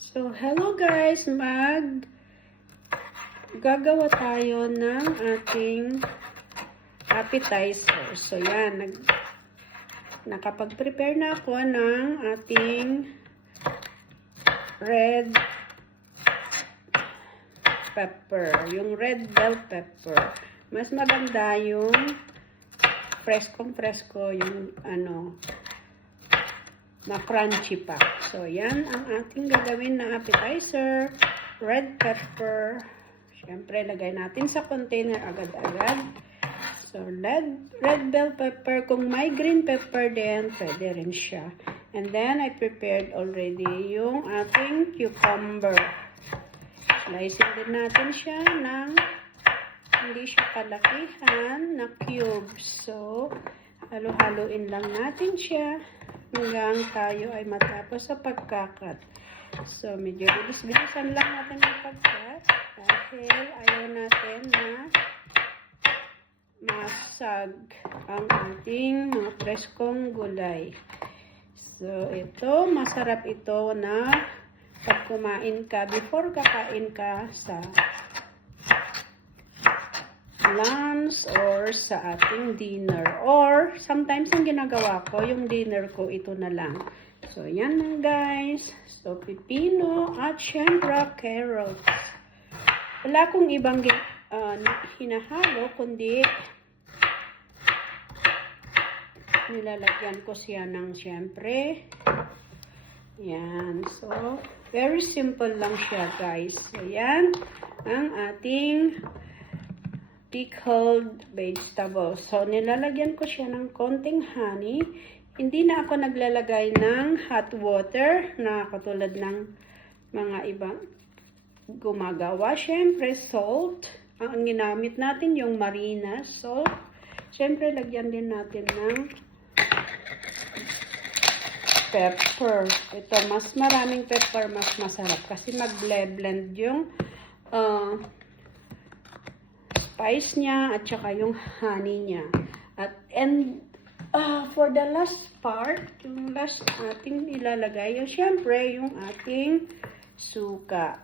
So, hello guys! Gagawa tayo ng ating appetizer. So, yan. Nakapag-prepare na ako ng ating red pepper. Yung red bell pepper. Mas maganda yung preskong-presko, yung ma-crunchy pa. So, yan ang ating gagawin na appetizer. Red pepper. Siyempre, lagay natin sa container agad-agad. So, red bell pepper. Kung may green pepper din, pwede rin siya. And then, I prepared already yung ating cucumber. Slicing din natin siya ng hindi siya kalakihan na cubes. So, halo-haloin lang natin siya hanggang tayo ay matapos sa pagkakat. So, medyo bilis-bilisan lang natin yung pagkat dahil ayaw natin na masag ang ating mga preskong gulay. So, ito, masarap ito na pag kumain ka, before kakain ka sa lunch or sa ating dinner. Or, sometimes ang ginagawa ko, yung dinner ko, ito na lang. So, yan na guys. So, pipino at syempre, carrots. Wala akong ibang hinahalo, kundi nilalagyan ko siya ng syempre. Yan. So, very simple lang siya guys. So, yan ang ating pickled vegetables. So, nilalagyan ko siya ng konting honey. Hindi na ako naglalagay ng hot water na katulad ng mga ibang gumagawa. Siyempre, salt. Ang ginamit natin yung marina salt. Siyempre, lagyan din natin ng pepper. Ito, mas maraming pepper, mas masarap. Kasi mag-blend yung spice niya at saka yung honey niya. And for the last part, yung last ating ilalagay, yung syempre yung ating suka.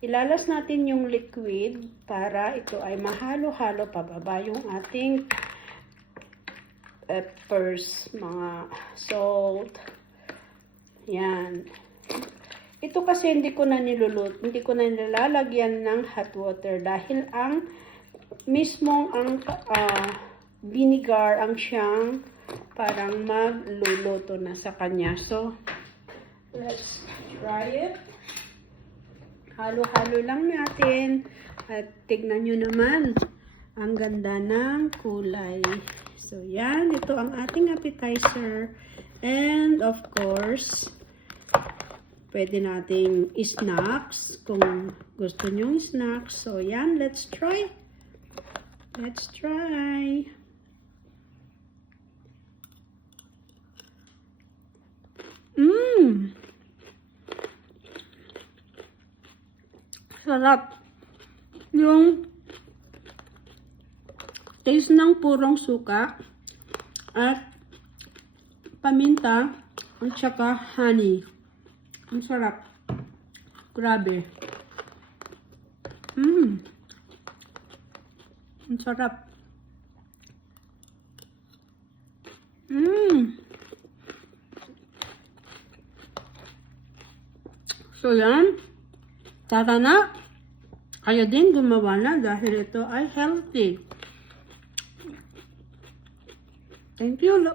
Ilalas natin yung liquid para ito ay mahalo-halo pababa yung ating peppers, mga salt. Yan. Ito kasi hindi ko na nilalagyan ng hot water dahil ang vinegar ang siyang parang magluluto na sa kanya. So, let's try it. Halo-halo lang natin. At tignan nyo naman, ang ganda ng kulay. So, yan. Ito ang ating appetizer. And, of course, pwede nating snacks kung gusto nyo snacks. So, yan. Let's try. Let's try. Sarap. Yung taste ng purong suka at paminta at saka honey. Ang sarap. Grabe. Ang sarap. So, yan. Tara na. Kaya din gumawa na dahil ito ay healthy. Thank you.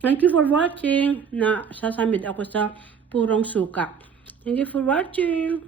Thank you for watching. Sasamid ako sa purong suka. Thank you for watching.